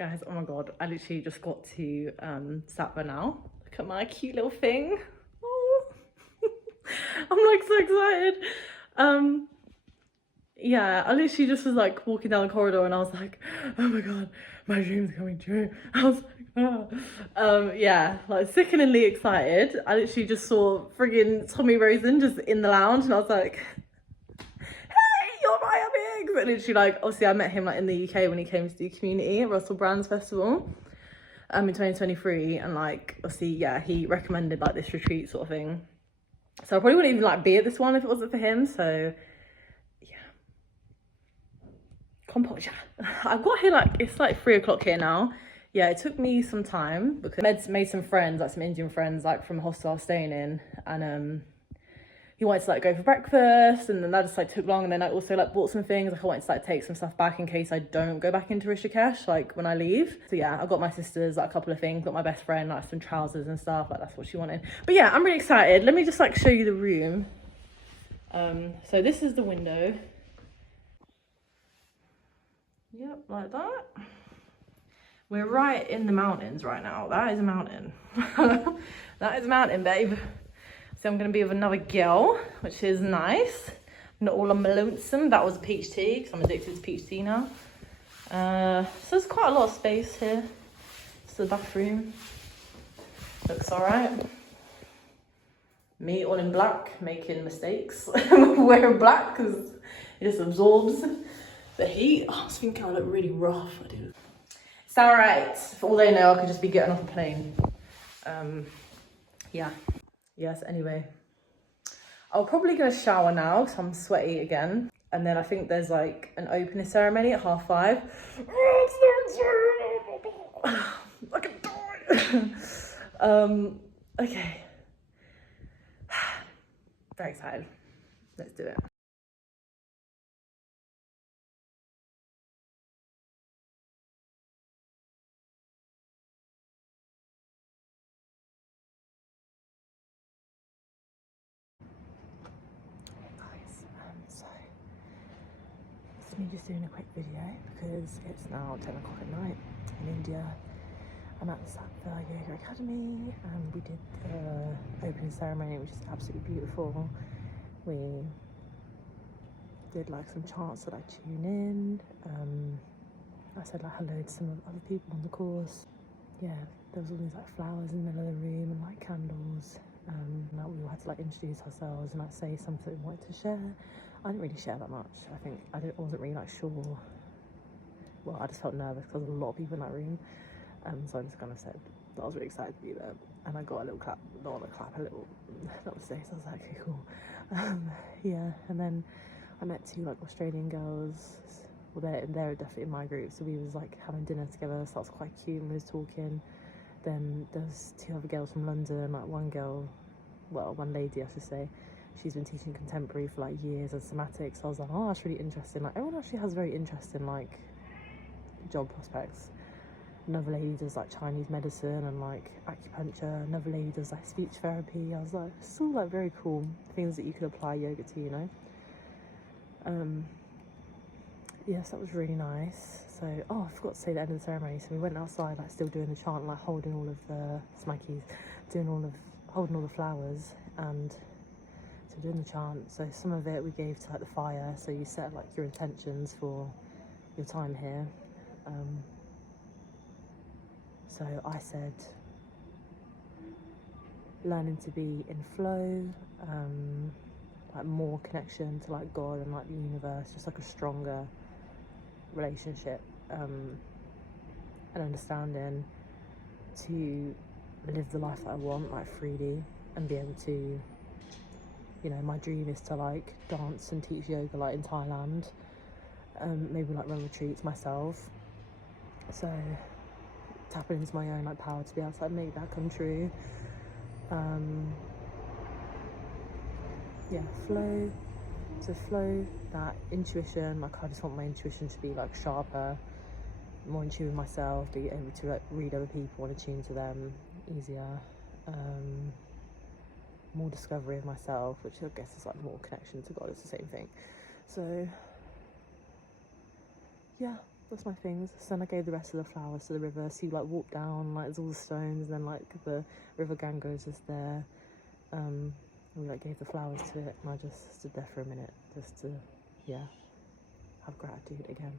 Guys, oh my god, I literally just got to Sattva now. Look at my cute little thing. Oh. I'm like so excited. Yeah, I literally just was like walking down the corridor and I was like, oh my god, my dream's coming true. I was like, yeah, like sickeningly excited. I literally just saw friggin' Tommy Rosen just in the lounge and I was like, you're my big. But literally, like, obviously I met him like in the UK when he came to do community at Russell Brand's festival in 2023, and like obviously yeah, he recommended like this retreat sort of thing, so I probably wouldn't even like be at this one if it wasn't for him. So yeah, composure. I got here like, it's like 3 o'clock here now. Yeah, it took me some time because Med's made some friends, like some Indian friends, like from the hostel I was staying in, and he wanted to like go for breakfast, and then that just like took long, and then I also like bought some things. Like I wanted to like take some stuff back in case I don't go back into Rishikesh like when I leave. So yeah, I got my sisters like a couple of things, got my best friend like some trousers and stuff, like that's what she wanted. But yeah, I'm really excited. Let me just like show you the room. So this is the window. Yep, like that. We're right in the mountains right now. That is a mountain. That is a mountain, babe. So I'm going to be with another girl, which is nice. Not all on my lonesome. That was a peach tea, because I'm addicted to peach tea now. So there's quite a lot of space here. It's the bathroom. Looks alright. Me all in black, making mistakes. Wearing black, because it just absorbs the heat. Oh, I was thinking I look really rough. I do. It's alright. For all they know, I could just be getting off a plane. Yeah. Yes, anyway, I'm probably gonna shower now because I'm sweaty again, and then I think there's like an opening ceremony at 5:30. I can die. Okay. Very excited. Let's do it. So it's me just doing a quick video because it's now 10 o'clock at night in India. I'm at the Sattva Yoga Academy and we did the opening ceremony, which is absolutely beautiful. We did like some chants that I tune in. I said like hello to some of the other people on the course. Yeah, there was all these like flowers in the middle of the room and like candles. Like we all had to like introduce ourselves and like say something we wanted to share. I didn't really share that much. I think I wasn't really like sure. Well, I just felt nervous because there was a lot of people in that room. So I just kind of said that I was really excited to be there, and I got a little clap, not a clap, a little namaste. So I was like, okay, cool. Yeah, and then I met 2 like Australian girls. Well, they're definitely in my group, so we was like having dinner together, so that was quite cute, and we was talking. Then there's 2 other girls from London, like one lady I should say, she's been teaching contemporary for like years and somatics. So I was like, oh, that's really interesting. Like everyone actually has very interesting like job prospects. Another lady does like Chinese medicine and like acupuncture. Another lady does like speech therapy. I was like, it's all like very cool things that you could apply yoga to, you know. Yes, that was really nice. So, oh, I forgot to say the end of the ceremony. So we went outside, like still doing the chant, like holding all of the smackies, holding all the flowers, and so doing the chant. So some of it we gave to like the fire. So you set like your intentions for your time here. So I said, learning to be in flow, like more connection to like God and like the universe, just like a stronger relationship, and understanding to live the life that I want, like freely, and be able to, you know, my dream is to like dance and teach yoga like in Thailand, maybe like run retreats myself. So tapping into my own like power to be able to like make that come true. Yeah, flow. So flow, that intuition, like I just want my intuition to be like sharper, more in tune with myself, be able to like read other people and attune to them easier. More discovery of myself, which I guess is like more connection to God, it's the same thing. So yeah, that's my things. So then I gave the rest of the flowers to the river. So you like walk down, like there's all the stones, and then like the river Ganges is there. We like gave the flowers to it, and I just stood there for a minute just to, yeah, have gratitude again.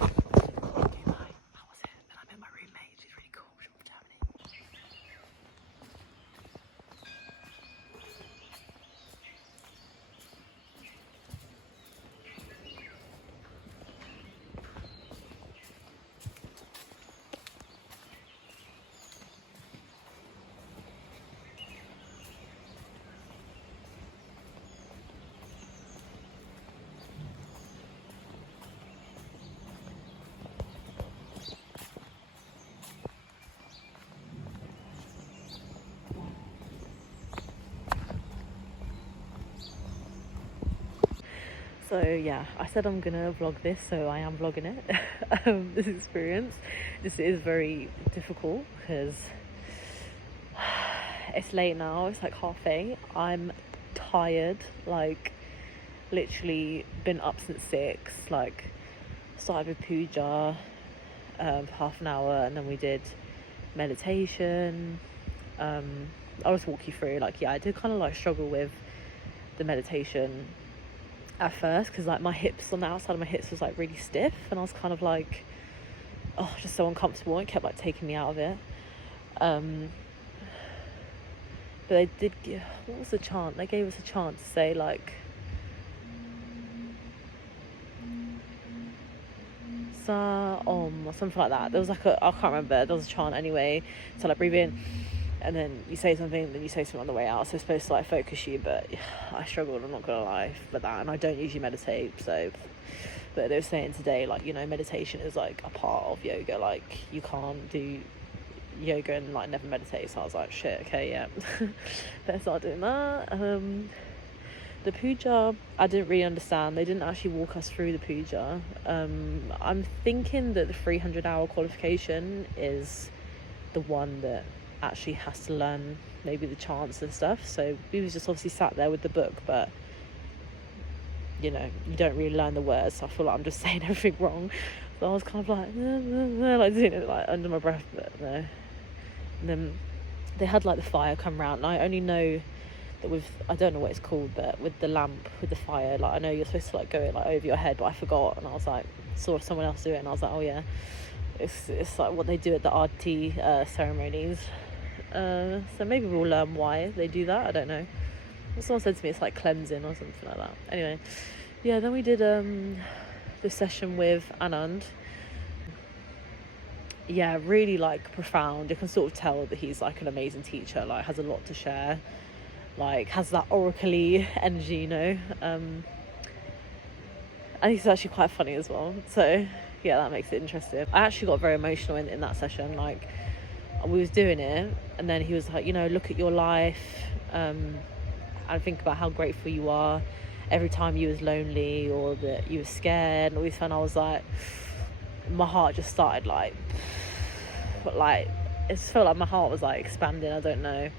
Okay, bye. How was it? And I met my roommate. She's really cool. She's from Germany. So yeah, I said I'm gonna vlog this, so I am vlogging it. This experience. This is very difficult because it's late now. It's like 8:30. I'm tired. Like literally been up since 6. Like started with puja, half an hour, and then we did meditation. I'll just walk you through. Like yeah, I did kind of like struggle with the meditation at first because like my hips on the outside of my hips was like really stiff, and I was kind of like, oh, just so uncomfortable. It kept like taking me out of it. But they did give, what was the chant? They gave us a chant to say like Sa Om or something like that. There was like I can't remember, there was a chant anyway. So like breathe in and then you say something, then you say something on the way out, so it's supposed to like focus you, but I struggled, I'm not gonna lie, for that. And I don't usually meditate, so, but they were saying today, like, you know, meditation is like a part of yoga, like you can't do yoga and like never meditate. So I was like, shit, okay, yeah. Better start doing that. The puja, I didn't really understand. They didn't actually walk us through the puja. I'm thinking that the 300-hour qualification is the one that actually has to learn maybe the chants and stuff. So we was just obviously sat there with the book, but you know, you don't really learn the words, so I feel like I'm just saying everything wrong. So I was kind of like like doing it like under my breath, but no. And then they had like the fire come round, and I only know that with, I don't know what it's called, but with the lamp, with the fire, like I know you're supposed to like go like over your head, but I forgot, and I was like, saw someone else do it, and I was like, oh yeah, it's like what they do at the arti ceremonies. So maybe we'll learn why they do that. I don't know. Someone said to me it's like cleansing or something like that. Anyway, yeah, then we did this session with Anand. Yeah, really like profound. You can sort of tell that he's like an amazing teacher, like has a lot to share, like has that oracle-y energy, you know. And he's actually quite funny as well, so yeah, that makes it interesting. I actually got very emotional in that session. Like we was doing it, and then he was like, you know, look at your life, and think about how grateful you are every time you was lonely or that you were scared and all this. And I was like, my heart just started like it just felt like my heart was like expanding. I don't know,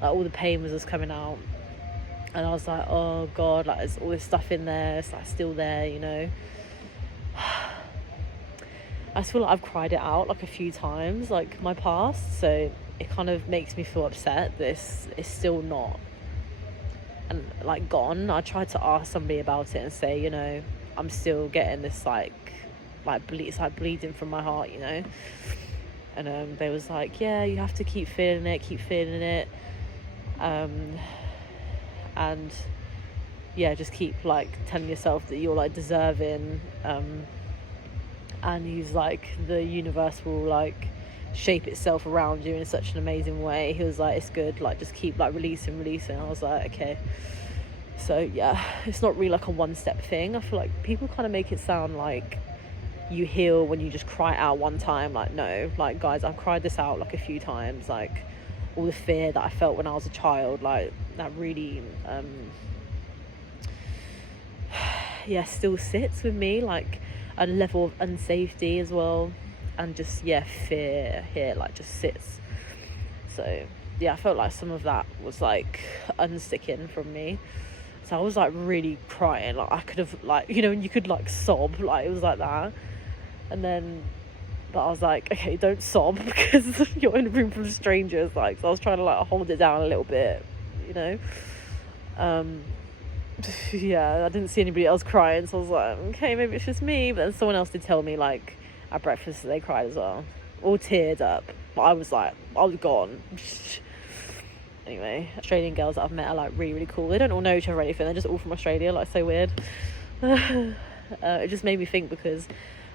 like all the pain was just coming out, and I was like, oh god, like there's all this stuff in there, it's like still there, you know. I just feel like I've cried it out like a few times, like my past, so it kind of makes me feel upset that it's still not and like gone. I tried to ask somebody about it and say, you know, I'm still getting this it's like bleeding from my heart, you know. And they was like, yeah, you have to keep feeling it, and yeah, just keep like telling yourself that you're like deserving, and he's like, the universe will like shape itself around you in such an amazing way. He was like, it's good, like just keep like releasing. I was like, okay. So yeah, it's not really like a one-step thing. I feel like people kind of make it sound like you heal when you just cry out one time. Like no, like guys, I've cried this out like a few times. Like all the fear that I felt when I was a child, like that really yeah, still sits with me, like a level of unsafety as well, and just yeah, fear here like just sits. So yeah, I felt like some of that was like unsticking from me. So I was like really crying, like I could have, like, you know, and you could like sob, like it was like that. And then, but I was like, okay, don't sob because you're in a room full of strangers, like, so I was trying to like hold it down a little bit, you know. Yeah, I didn't see anybody else crying, so I was like, okay, maybe it's just me. But then someone else did tell me, like, at breakfast they cried as well, all teared up. But I was gone. Anyway, Australian girls that I've met are like really, really cool. They don't all know each other or anything, they're just all from Australia, like, so weird. It just made me think, because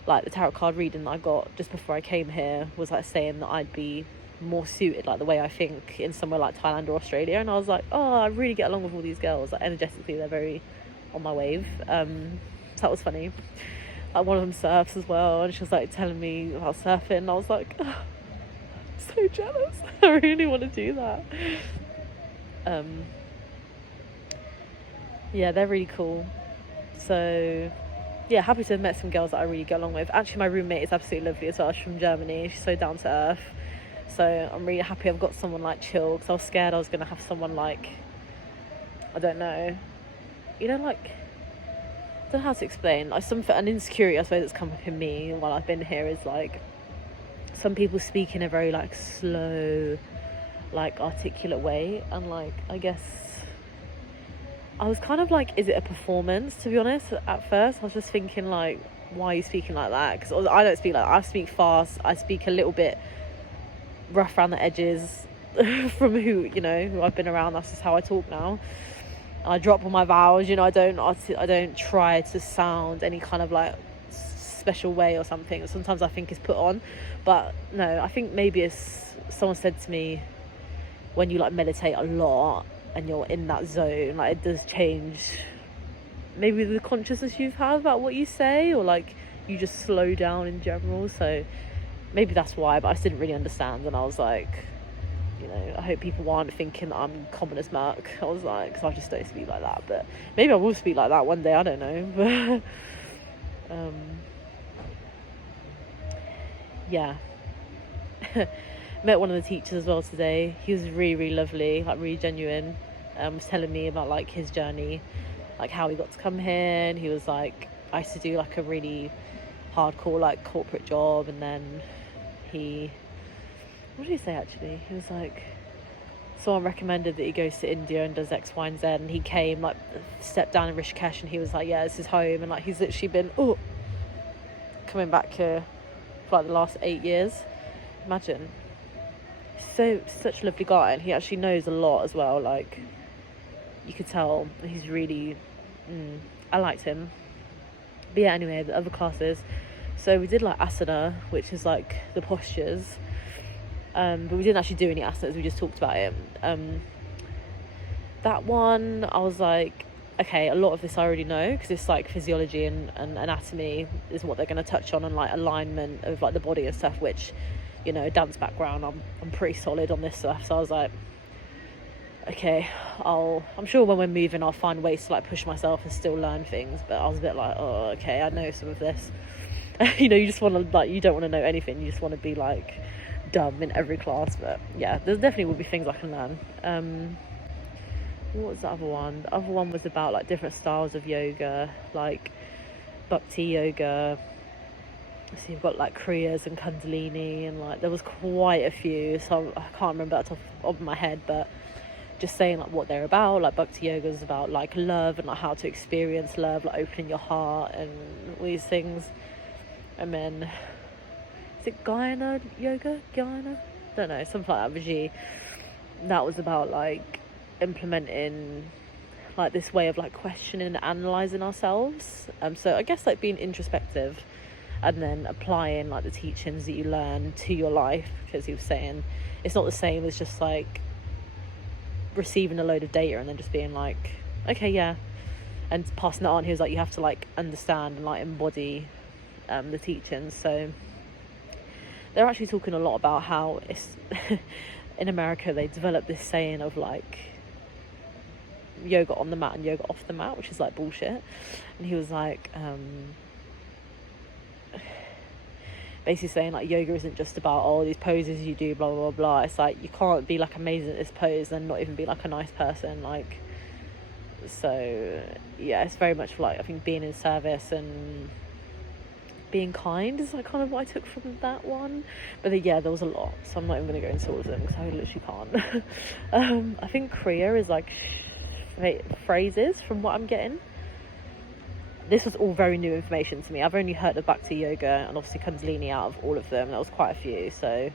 like the tarot card reading that I got just before I came here was like saying that I'd be more suited, like the way I think, in somewhere like Thailand or Australia. And I was like, oh, I really get along with all these girls, like energetically they're very on my wave. So that was funny. Like one of them surfs as well, and she was like telling me about surfing, and I was like, oh, I'm so jealous. I really want to do that. Yeah, they're really cool. So yeah, happy to have met some girls that I really get along with. Actually, my roommate is absolutely lovely as well. She's from Germany. She's so down to earth. So I'm really happy I've got someone like chill, because I was scared I was going to have someone like, I don't know, you know, like, I don't know how to explain, like an insecurity I suppose that's come up in me while I've been here is like, some people speak in a very like slow, like articulate way, and like, I guess I was kind of like, is it a performance, to be honest? At first I was just thinking like, why are you speaking like that? Because I don't speak like that. I speak fast, I speak a little bit rough around the edges from who I've been around. That's just how I talk now. I drop all my vowels, you know. I don't try to sound any kind of like special way or something. Sometimes I think it's put on, but no, I think maybe it's, someone said to me, when you like meditate a lot and you're in that zone, like it does change maybe the consciousness you have about what you say, or like you just slow down in general. So maybe that's why, but I just didn't really understand, and I was like, you know, I hope people aren't thinking that I'm common as Merc. I was like, because I just don't speak like that, but maybe I will speak like that one day, I don't know. Yeah. Met one of the teachers as well today. He was really, really lovely, like really genuine. Was telling me about like his journey, like how he got to come here, and he was like, I used to do like a really hardcore like corporate job, and then what did he say actually? He was like, someone recommended that he goes to India and does X, Y, and Z, and he came, like, stepped down in Rishikesh, and he was like, yeah, this is home, and like he's literally been coming back here for like the last 8 years. Imagine. Such a lovely guy, and he actually knows a lot as well. Like, you could tell he's really I liked him. But yeah, anyway, the other classes, so we did like asana, which is like the postures, but we didn't actually do any asanas, we just talked about it. That one I was like, okay, a lot of this I already know, because it's like physiology and anatomy is what they're going to touch on, and like alignment of like the body and stuff, which, you know, dance background, I'm pretty solid on this stuff. So I was like, okay, I'm sure when we're moving I'll find ways to like push myself and still learn things. But I was a bit like, oh, okay, I know some of this. You know, you just want to, like, you don't want to know anything, you just want to be like dumb in every class. But yeah, there definitely will be things I can learn. What was the other one? The other one was about like different styles of yoga, like bhakti yoga. So you've got like kriyas and kundalini, and like there was quite a few, so I can't remember that off the top of my head, but just saying like what they're about. Like bhakti yoga is about like love and like how to experience love, like opening your heart and all these things. And then is it Guyana yoga? Guyana? Don't know, something like that. Vijay. That was about like implementing like this way of like questioning and analysing ourselves. So I guess like being introspective and then applying like the teachings that you learn to your life, because he was saying it's not the same as just like receiving a load of data and then just being like, okay, yeah, and passing that on. He was like, you have to like understand and like embody the teachings. So they're actually talking a lot about how it's in America they developed this saying of like yoga on the mat and yoga off the mat, which is like bullshit. And he was like basically saying like yoga isn't just about these poses you do, blah blah blah. It's like you can't be like amazing at this pose and not even be like a nice person. Like So yeah, it's very much like, I think, being in service and being kind is like kind of what I took from that one. But then, yeah, there was a lot, so I'm not even going to go into all of them because I literally can't. I think Kriya is like phrases from what I'm getting. This was all very new information to me. I've only heard of Bhakti Yoga and obviously Kundalini out of all of them. That was quite a few. So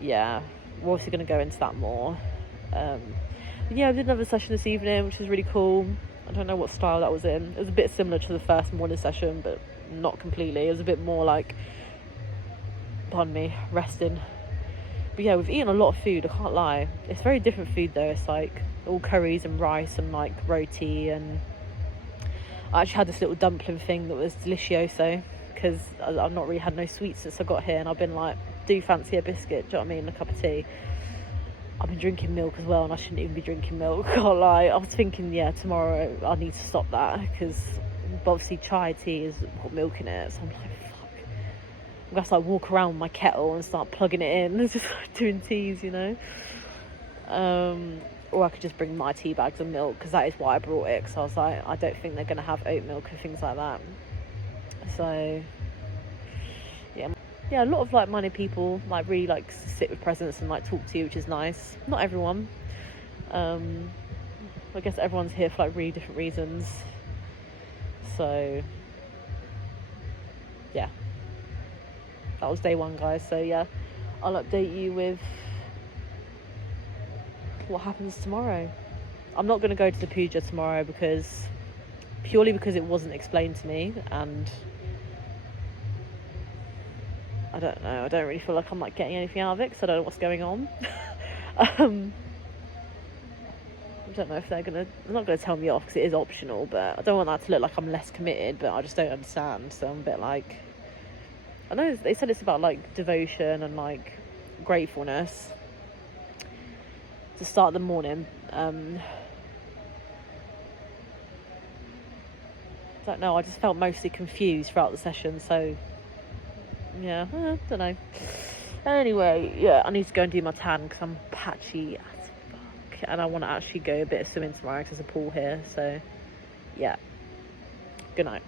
yeah, we're obviously going to go into that more. Yeah, I did another session this evening, which was really cool. I don't know what style that was in. It was a bit similar to the first morning session, but not completely. It was a bit more like, pardon me, resting. But yeah, we've eaten a lot of food, I can't lie. It's very different food though. It's like all curries and rice and like roti, and I actually had this little dumpling thing that was delicioso, because I've not really had no sweets since I got here, and I've been like, do fancy a biscuit, do you know what I mean, a cup of tea. I've been drinking milk as well, and I shouldn't even be drinking milk, can't lie. I was thinking, yeah, tomorrow I need to stop that, because obviously chai tea has got milk in it, so I'm like, fuck, I'm gonna have to like walk around with my kettle and start plugging it in. It's just like doing teas, you know. Or I could just bring my tea bags of milk, because that is why I brought it, because I was like, I don't think they're gonna have oat milk and things like that. So yeah, a lot of like-minded people like really like sit with presence and like talk to you, which is nice. Not everyone. I guess everyone's here for like really different reasons. So yeah, that was day one, guys. So yeah, I'll update you with what happens tomorrow. I'm not going to go to the puja tomorrow purely because it wasn't explained to me, and I don't know, I don't really feel like I'm like getting anything out of it, because I don't know what's going on. I don't know if they're gonna, I'm not gonna tell me off because it is optional, but I don't want that to look like I'm less committed, but I just don't understand. So I'm a bit like, I know they said it's about like devotion and like gratefulness to start the morning. I don't know, I just felt mostly confused throughout the session, so yeah, I don't know. Anyway, yeah, I need to go and do my tan because I'm patchy as fuck, and I want to actually go a bit of swimming tomorrow because there's a pool here. So yeah, good night.